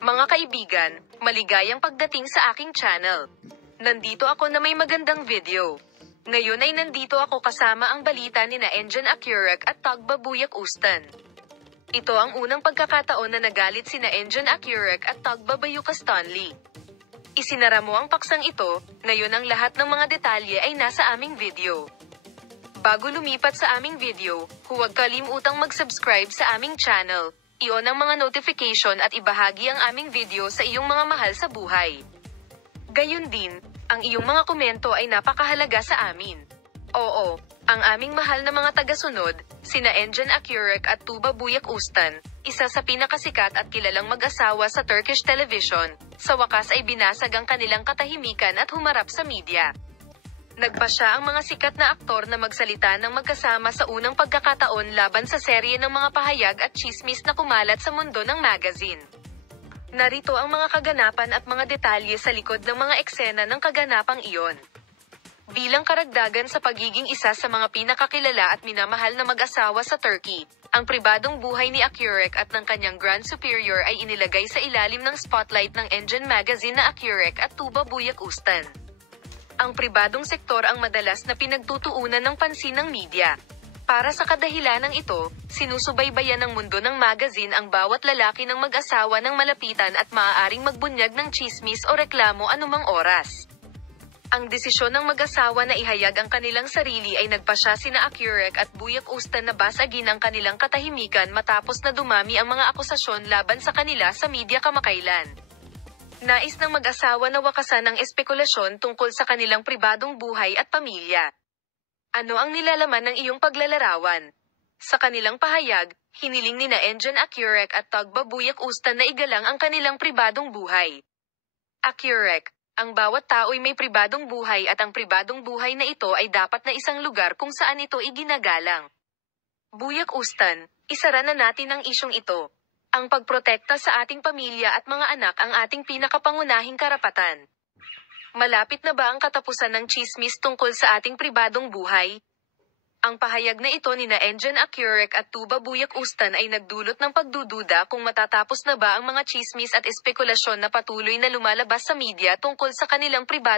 Mga kaibigan, maligayang pagdating sa aking channel. Nandito ako na may magandang video. Ngayon ay nandito ako kasama ang balita ni na Engin Akyurek at Tagbabuyak Ustan. Ito ang unang pagkakataon na nagalit si na Engin Akyurek at Tagbabuyak Stanley. Isinara mo ang paksang ito, ngayon ang lahat ng mga detalye ay nasa aming video. Bago lumipat sa aming video, huwag kalimutang mag-subscribe sa aming channel, i-on ang mga notification at ibahagi ang aming video sa iyong mga mahal sa buhay. Gayun din, ang iyong mga komento ay napakahalaga sa amin. Oo, ang aming mahal na mga tagasunod, sina Engin Akyurek at Tagbabuyak Ustan, isa sa pinakasikat at kilalang mag-asawa sa Turkish television, sa wakas ay binasag ang kanilang katahimikan at humarap sa media. Nagpasya ang mga sikat na aktor na magsalita ng magkasama sa unang pagkakataon laban sa serye ng mga pahayag at tsismis na kumalat sa mundo ng magazine. Narito ang mga kaganapan at mga detalye sa likod ng mga eksena ng kaganapang iyon. Bilang karagdagan sa pagiging isa sa mga pinakakilala at minamahal na mag-asawa sa Turkey, ang pribadong buhay ni Akyurek at ng kanyang Grand Superior ay inilagay sa ilalim ng spotlight ng Engin magazine na Akyurek at Tagbabuyak Ustan. Ang pribadong sektor ang madalas na pinagtutuunan ng pansin ng media. Para sa kadahilanang ito, sinusubaybayan ng mundo ng magazine ang bawat lalaki ng mag-asawa ng malapitan at maaaring magbunyag ng tsismis o reklamo anumang oras. Ang desisyon ng mag-asawa na ihayag ang kanilang sarili ay nagpasya sina Akyurek at Buyak Ustan na basagin ang kanilang katahimikan matapos na dumami ang mga akusasyon laban sa kanila sa media kamakailan. Nais ng mag-asawa na wakasan ang espekulasyon tungkol sa kanilang pribadong buhay at pamilya. Ano ang nilalaman ng iyong paglalarawan? Sa kanilang pahayag, hiniling ni na Engin Akyurek at Tagbabuyak Ustan na igalang ang kanilang pribadong buhay. Akyurek, ang bawat tao'y may pribadong buhay at ang pribadong buhay na ito ay dapat na isang lugar kung saan ito iginagalang. Buyak Ustan, isara na natin ang isyong ito. Ang pagprotekta sa ating pamilya at mga anak ang ating pinakapangunahing karapatan. Malapit na ba ang katapusan ng tsismis tungkol sa ating pribadong buhay? Ang pahayag na ito ni na Engin Akyurek at Tagbabuyak Ustan ay nagdulot ng pagdududa kung matatapos na ba ang mga tsismis at espekulasyon na patuloy na lumalabas sa media tungkol sa kanilang pribadong